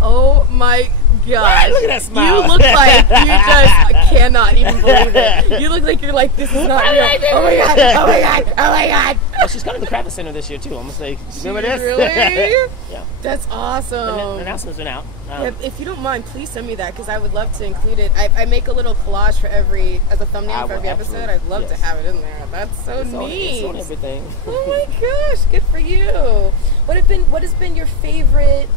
Oh my gosh. Look at that smile. You look like you just cannot even believe it. You look like you're like, this is not real. Oh my god, oh my god, oh my god. Well, she's coming to the Kravis Center this year too. I'm gonna say, remember this? Really? Yeah. That's awesome. And the announcement's been out. If you don't mind, please send me that because I would love to include it. I make a little collage for as a thumbnail for every episode. I'd love to have it in there. That's so neat. It's on everything. Oh my gosh, good for you. What has been your favorite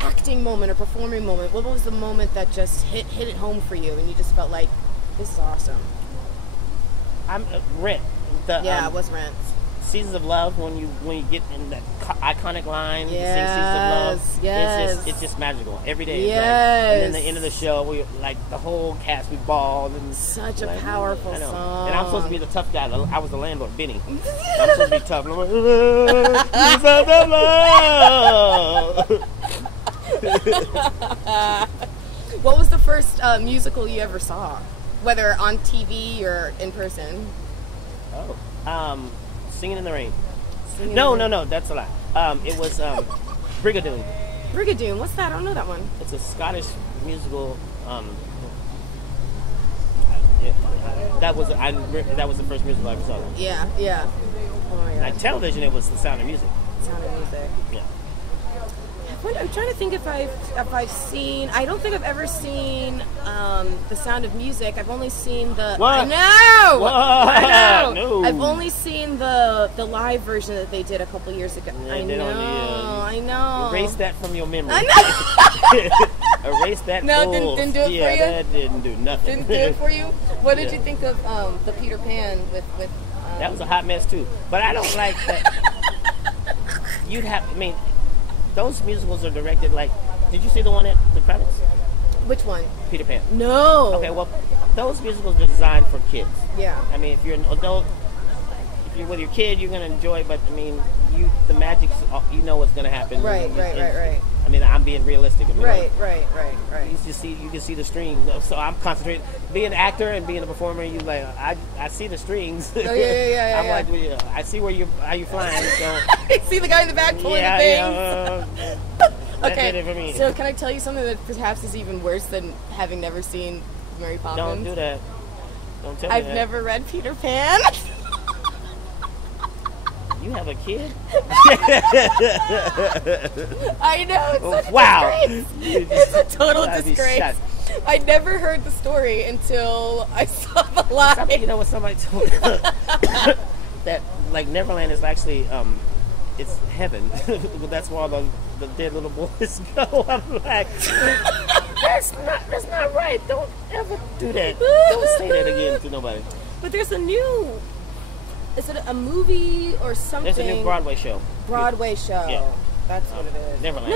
acting moment or performing moment? What was the moment that just hit it home for you and you just felt like this is awesome? Rent. It was Rent. Seasons of Love, when you get in that iconic line, yes, sing Seasons of Love, yes. it's just magical every day. Yes. And then the end of the show, we the whole cast we balled and such a powerful song. And I'm supposed to be the tough guy. I was the landlord, Benny. I'm supposed to be tough. And I'm like, what was the first musical you ever saw, whether on TV or in person? Singing in the Rain. No, that's a lie. It was Brigadoon. Brigadoon, what's that? I don't know that one. It's a Scottish musical. That was the first musical I ever saw. Yeah. Oh my god. On television, it was The Sound of Music. Sound of Music. Yeah. I'm trying to think if I've seen. I don't think I've ever seen The Sound of Music. I've only seen the. What? I know. What? I know. No. I've only seen the live version that they did a couple years ago. Yeah, I know. Erase that from your memory. I know. Erase that. No, didn't do it for you. That didn't do nothing. Didn't do it for you. What did you think of the Peter Pan with? That was a hot mess too. But I don't like that. Those musicals are directed like. Did you see the one at the Kravis? Which one? Peter Pan. No. Okay, well, those musicals are designed for kids. Yeah. I mean, if you're an adult, if you're with your kid, you're gonna enjoy it. But I mean, the magic's, you know what's gonna happen. Right. I mean, I'm being realistic. I mean, right. You can see the strings. So I'm concentrating. Being an actor and being a performer, you like I see the strings. Oh yeah. I'm like, I see where are you flying? So I see the guy in the back pulling the things. Okay. So can I tell you something that perhaps is even worse than having never seen Mary Poppins? Don't do that. Don't tell me I've never read Peter Pan. You have a kid? I know, it's such a disgrace. It's a total disgrace. I never heard the story until I saw the line. You know what somebody told me? That like Neverland is actually it's heaven. That's where all the dead little boys go. I'm like, that's not right. Don't ever do that. Don't say that again to nobody. But there's a new. Is it a movie or something? There's a new Broadway show. Yeah. That's what it is. Neverland.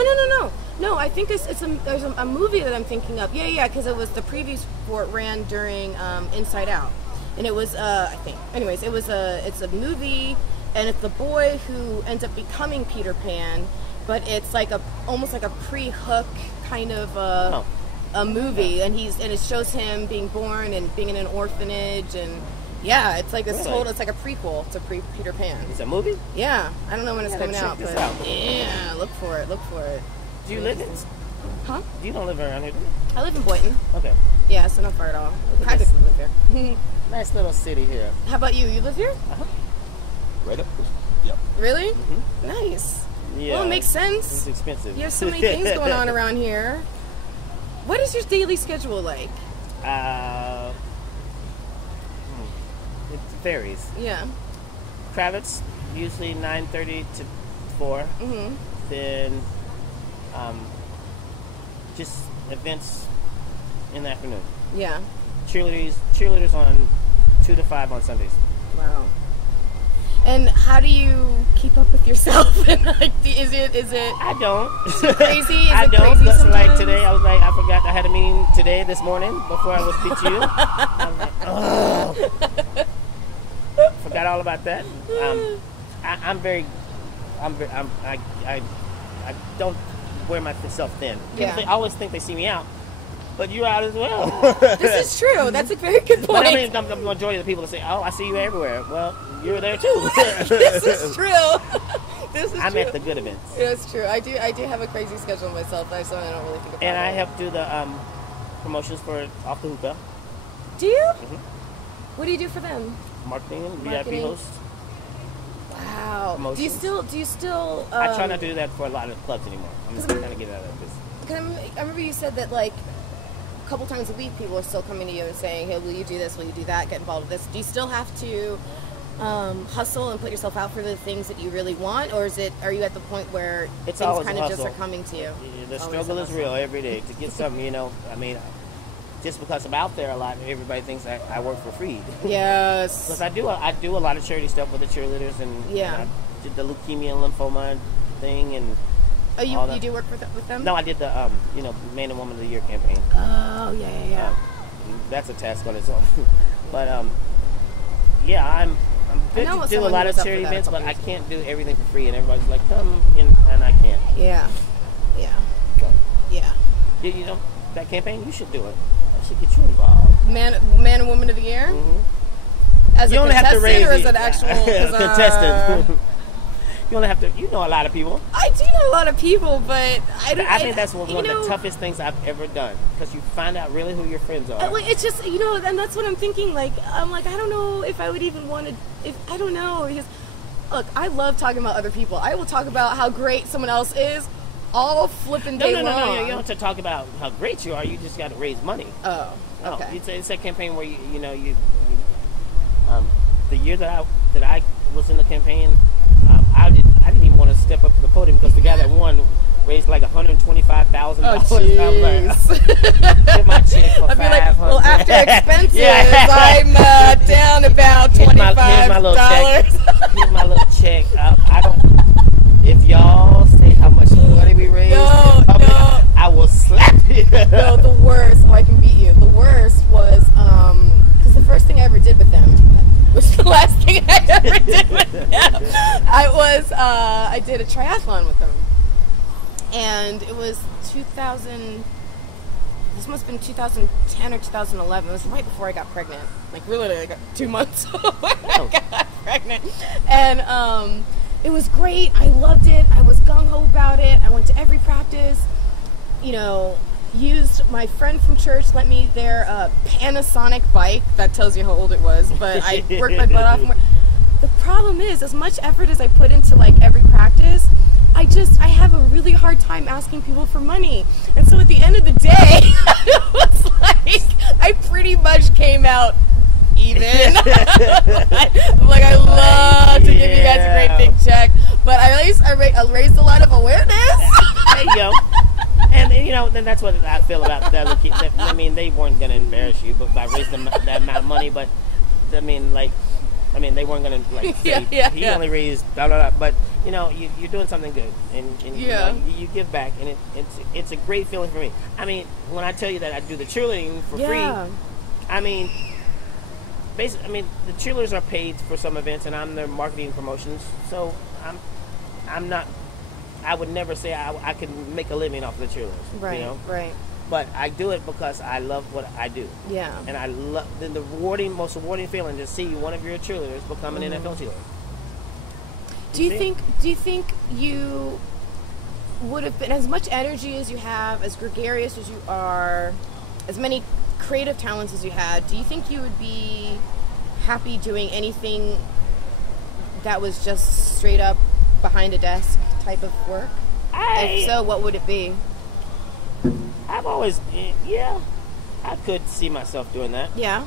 No, I think there's a movie that I'm thinking of. Yeah, because it was the previews for it ran during Inside Out. And it was, I think. Anyways, it's a movie, and it's the boy who ends up becoming Peter Pan, but it's like almost like a pre-Hook kind of a movie, and it shows him being born and being in an orphanage, and yeah, it's like it's like a prequel to Peter Pan. It's a movie? Yeah, I don't know when it's coming out, but out. Yeah, look for it. Do you live in? Huh? You don't live around here, do you? I live in Boynton. Okay. Yeah, so not far at all. I just live here. Nice little city here. How about you? You live here? Uh-huh. Right up. Yep. Really? Mm-hmm. Nice. Yeah. Well, it makes sense. It's expensive. You have so many things going on around here. What is your daily schedule like? It varies. Yeah. Kravis, usually 9:30 to 4. Mm-hmm. Then, just events in the afternoon. Yeah. Cheerleaders on 2 to 5 on Sundays. Wow. And how do you keep up with yourself? Like, is it? I don't. Crazy? I don't. Crazy Because sometimes? like today, I was like, I forgot I had a meeting today this morning before I was speak to you. I was like, oh. Forgot all about that. I don't wear myself thin. Yeah. I always think they see me out, but you're out as well. This is true. That's a very good point. But I mean, the majority of the people that say, "Oh, I see you everywhere." Well, you're there too. This is true. I'm at the good events. Yeah, it's true. I do have a crazy schedule myself. That's something I don't really think about. And I help do the promotions for Off the Hookah. Do you? Mm-hmm. What do you do for them? Marketing and VIP Marketing. host. Wow. Promotions. Do you still? I try not to do that for a lot of clubs anymore. I'm just trying to get out of this. I remember you said that like a couple times a week people are still coming to you and saying, "Hey, will you do this? Will you do that? Get involved with this." Do you still have to hustle and put yourself out for the things that you really want, or are you at the point where It's things always kind a of just hustle. are coming to you? The Always struggle a is hustle. real every day to get something. I mean, just because I'm out there a lot, everybody thinks I work for free. Yes. Because I do a lot of charity stuff with the cheerleaders, and Yeah. I did the leukemia and lymphoma thing, and Oh, you all that. do work with them? No, I did the Man and Woman of the Year campaign. Oh, yeah. That's a task on its own. But yeah, I'm good I know to do a someone lot who of was up charity for that a events, but couple I years can't do everything for free, and everybody's like, come in, and I can't. Yeah. So, Yeah. you know, that campaign, you should do it. I should get you involved. Man and Woman of the Year? Mm-hmm. As You a only have to contestant raise or as it. an actual... 'cause, contestant. You only have to. You know a lot of people. I do know a lot of people, but I think that's one of the toughest things I've ever done, because you find out really who your friends are. Like, it's just, and that's what I'm thinking. Like, I'm like, I don't know if I would even want to. I don't know, because look, I love talking about other people. I will talk about how great someone else is all flipping day long. No. You don't have to talk about how great you are. You just got to raise money. Oh, okay. It's that campaign where you the year that I was in the campaign, I didn't even want to step up to the podium because the guy that won raised like $125,000. Oh, jeez. Get my check for I'd be like, $500. well, after expenses, Yeah. I'm down about $25. Here's my little check. Here's my little check. I don't. If y'all say how much money we raised, No. I will slap you. No, the worst. Oh, I can beat you. The worst was because the first thing I ever did with them, which is the last thing I ever did with them, I did a triathlon with them, and it was 2000. This must have been 2010 or 2011. It was right before I got pregnant. Like, really, I got 2 months before I got pregnant, and it was great. I loved it. I was gung-ho about it. I went to every practice. Used my friend from church lent me their Panasonic bike. That tells you how old it was. But I worked my butt off. The problem is, as much effort as I put into like every practice, I have a really hard time asking people for money. And so at the end of the day, it was like I pretty much came out even. I'm like, I love to give you guys a great big check, but at least I raised a lot of awareness. There you go. And then that's what I feel about that. I mean, they weren't gonna embarrass you, but by raising that amount of money. But they weren't gonna say he only raised blah blah blah. But you're doing something good, and you give back, and it's a great feeling for me. I mean, when I tell you that I do the cheerleading for free, I mean, basically, the cheerleaders are paid for some events, and I'm their marketing promotions. So I'm not. I would never say I could make a living off the cheerleaders. Right. Right. But I do it because I love what I do. Yeah. And I love the most rewarding feeling to see one of your cheerleaders become an NFL cheerleader. Do you think you would have been, as much energy as you have, as gregarious as you are, as many creative talents as you had, do you think you would be happy doing anything that was just straight up behind a desk type of work? If so, what would it be? I've always, I could see myself doing that. Yeah.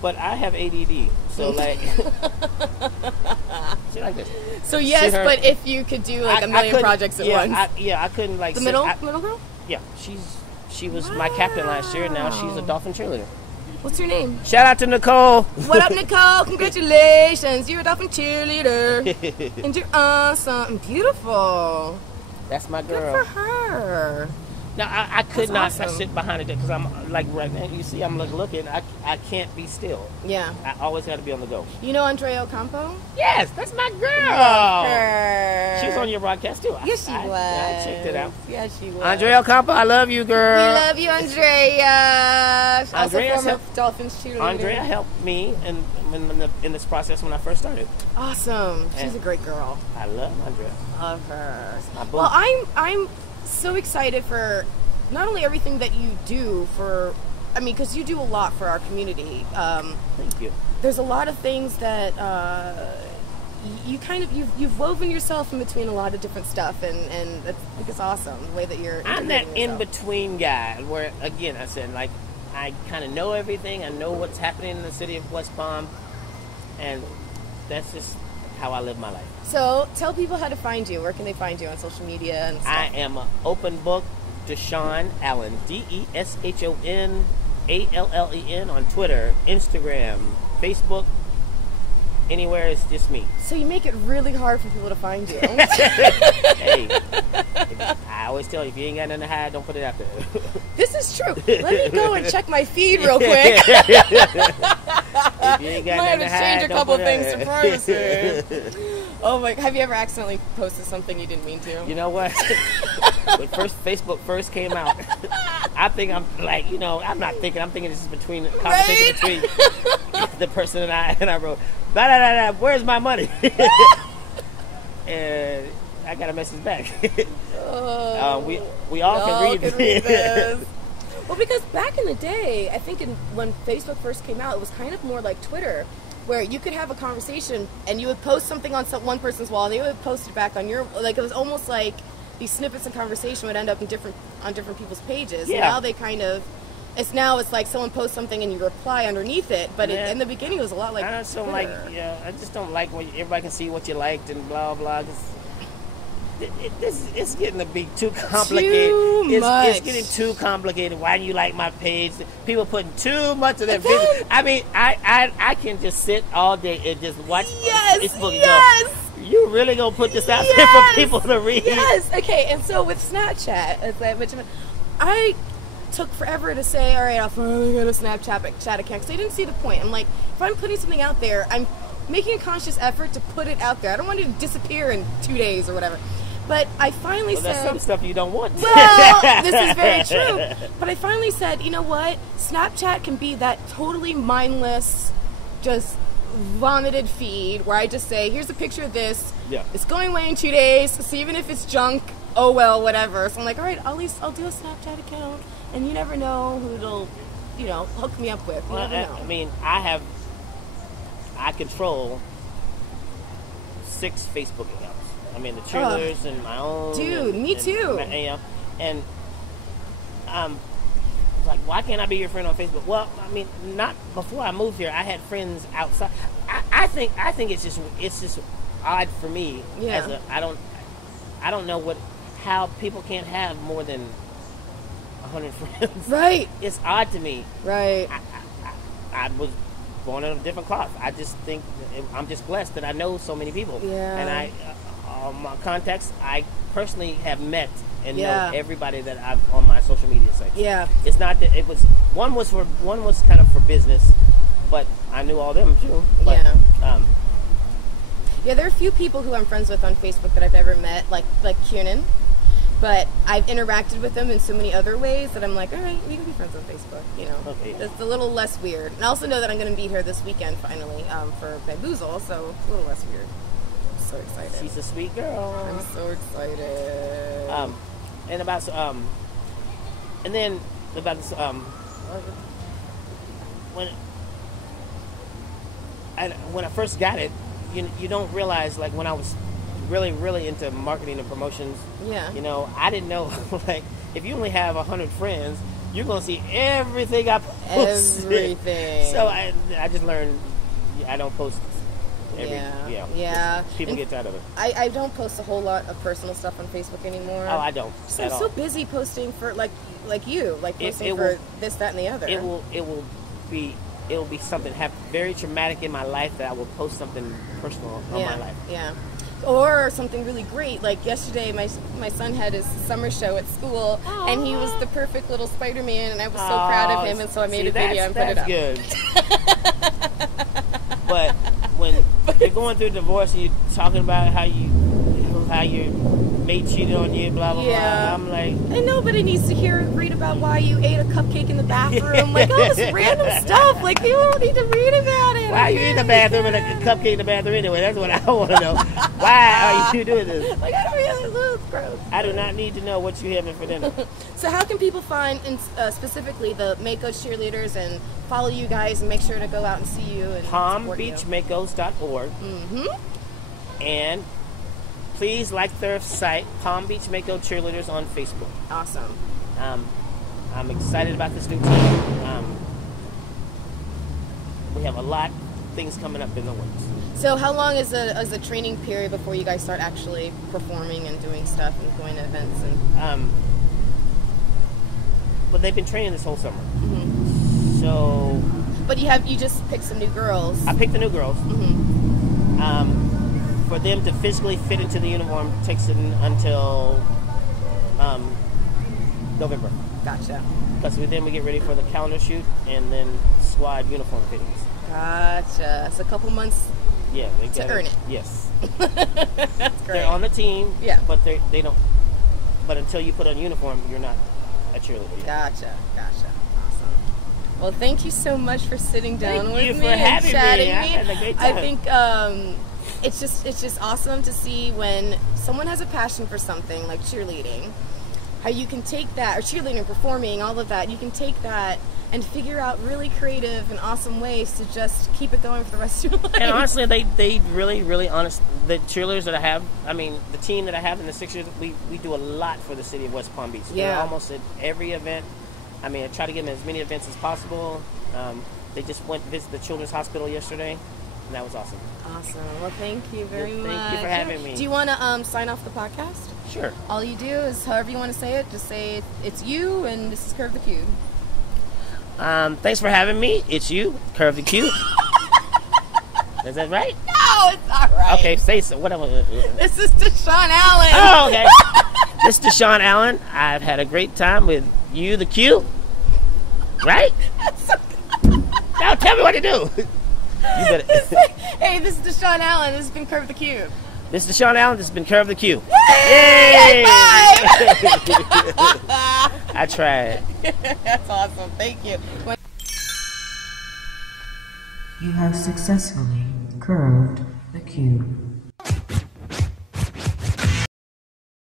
But I have ADD, so like, shit like this. So yes, but if you could do like a million projects at once. I couldn't like. The middle girl? Yeah, she's She was my captain last year, and now she's a Dolphin cheerleader. What's your name? Shout out to Nicole. What up, Nicole? Congratulations. You're a Dolphin cheerleader. And you're awesome and beautiful. That's my girl. Good for her. Now, I could not awesome. sit behind it because I'm like right now. You see, I'm looking. I can't be still. Yeah. I always got to be on the go. You know Andrea Ocampo? Yes, that's my girl. Love her. She was on your broadcast too. Yes, she was. I checked it out. Yes, she was. Andrea Ocampo, I love you, girl. We love you, Andrea. She's also Andrea's former Dolphins cheerleader. Andrea helped me in this process when I first started. Awesome. She's And a great girl. I love Andrea. Love her. My boo. Well, I'm so excited for not only everything that you do because you do a lot for our community. Thank you. There's a lot of things that you've woven yourself in between a lot of different stuff, and I think it's awesome the way that you're. I'm that integrating yourself. in-between guy where, again, I said, like, I kind of know everything. I know what's happening in the city of West Palm, and that's just how I live my life. So tell people how to find you. Where can they find you on social media and stuff? I am an open book, Deshon Allen, Deshon Allen on Twitter, Instagram, Facebook. Anywhere, it's just me. So you make it really hard for people to find you. Hey, I always tell you, if you ain't got nothing to hide, don't put it out there. This is true. Let me go and check my feed real quick. If you ain't got Might have nothing to to hide, change a don't couple put it things out to there. privacy. Oh my! Have you ever accidentally posted something you didn't mean to? You know what? When Facebook first came out, I think I'm like, I'm not thinking. I'm thinking this is between the conversation between the person and I wrote, blah, blah, blah, blah, where's my money? And I got a message back. We all can read this. Well, because back in the day, I think when Facebook first came out, it was kind of more like Twitter, where you could have a conversation and you would post something on one person's wall and they would post it back on your, like, it was almost like these snippets of conversation would end up on different people's pages. Yeah. Now they kind of, it's like someone posts something and you reply underneath it, but in the beginning it was a lot like I just don't Twitter. I just don't like when everybody can see what you liked and blah blah. It's getting to be too complicated. It's getting too complicated. Why do you like my page? People putting too much of their business. I mean, I can just sit all day and just watch Facebook and go, you really gonna put this out there for people to read? Yes. Okay. And so with Snapchat, as I mentioned, I took forever to say, all right, I'll finally get a Snapchat account, because I didn't see the point. I'm like, if I'm putting something out there, I'm making a conscious effort to put it out there. I don't want it to disappear in 2 days or whatever. But I finally said... that's some stuff you don't want. Well, this is very true. But I finally said, you know what? Snapchat can be that totally mindless, just vomited feed where I just say, here's a picture of this. Yeah. It's going away in 2 days, so even if it's junk, oh well, whatever. So I'm like, all right, at least I'll do a Snapchat account, and you never know who it'll, hook me up with. You never know. I mean, I control 6 Facebook accounts. I mean, the cheerleaders and my own. Dude, me too. And it's like, why can't I be your friend on Facebook? Well, I mean, not before I moved here. I had friends outside. I think it's just odd for me. Yeah. I don't know how people can't have more than 100 friends. Right. It's odd to me. Right. I was born in a different cloth. I just think I'm just blessed that I know so many people. Yeah. And my contacts, I personally have met and know everybody that I've on my social media sites. Yeah. It's not that it was one was kind of for business, but I knew all them too. But, yeah, there are a few people who I'm friends with on Facebook that I've never met, like Kiernan. But I've interacted with them in so many other ways that I'm like, all right, we can be friends on Facebook, Okay. It's a little less weird. And I also know that I'm going to be here this weekend, finally, for Bamboozle, so it's a little less weird. I'm so excited. She's a sweet girl. I'm so excited. And about and then about this when I first got it, you don't realize, like, when I was really, really into marketing and promotions. Yeah. I didn't know, like, if you only have 100 friends, you're going to see everything I post. Everything. So I just learned I don't post People get tired of it. I don't post a whole lot of personal stuff on Facebook anymore. Oh, I don't. So I'm so busy posting for like you, like posting for this, that, and the other. It will be something very traumatic in my life that I will post something personal on my life. Yeah. Or something really great, like yesterday my son had his summer show at school. Aww. And he was the perfect little Spider-Man, and I was so proud of him, and so I made a video and put it up. That's good. But when you're going through a divorce and you're talking about how your mate cheated on you, blah blah blah, I'm like, and nobody needs to read about why you ate a cupcake in the bathroom, like all this random stuff. Like you don't need to read about it. Why are you in the bathroom and a cupcake in the bathroom anyway? That's what I want to know. Why are you doing this? Like I don't really know. It's gross. I do not need to know what you're having for dinner. So how can people find specifically the Mako cheerleaders and follow you guys and make sure to go out and see you and PalmBeachMakos.org. And please like their site, Palm Beach Mako Cheerleaders on Facebook. Awesome. I'm excited about this new team. We have a lot of things coming up in the works. So how long is a training period before you guys start actually performing and doing stuff and going to events? And but they've been training this whole summer. So. But you just picked some new girls. I picked the new girls. For them to physically fit into the uniform takes until November. Gotcha. Because then we get ready for the calendar shoot and then squad uniform fittings. Gotcha. It's a couple months. Yeah, to earn it. Yes. That's great. They're on the team. Yeah. But they don't. But until you put on uniform, you're not a cheerleader. Gotcha. Awesome. Well, thank you so much for sitting down with me and chatting me. I had a great time. I think it's just awesome to see when someone has a passion for something like cheerleading, how you can take that, or cheerleading, performing, all of that, you can take that and figure out really creative and awesome ways to just keep it going for the rest of your life. And honestly, they really honest. The cheerleaders that I have, the team that I have in the 6 years, we do a lot for the city of West Palm Beach. Yeah. They're almost at every event. I try to give them as many events as possible. They just went to visit the Children's Hospital yesterday, and that was awesome. Awesome. Well, thank you very much. Thank you for having me. Do you want to sign off the podcast? Sure. All you do is, however you want to say it, just say it's you, and this is Curve the Cube. Thanks for having me. It's you, Curve the Cube. Is that right? No, it's not right. Okay, say so. Whatever. This is Deshon Allen. Oh, okay. This is Deshon Allen. I've had a great time with you, the Cube. Right? Now tell me what to do. You better. Hey, this is Deshon Allen. This has been Curve the Cube. This is Deshon Allen. This has been Curve the Cube. Yay! Yay! I tried. That's awesome. Thank you. You have successfully curved the cube.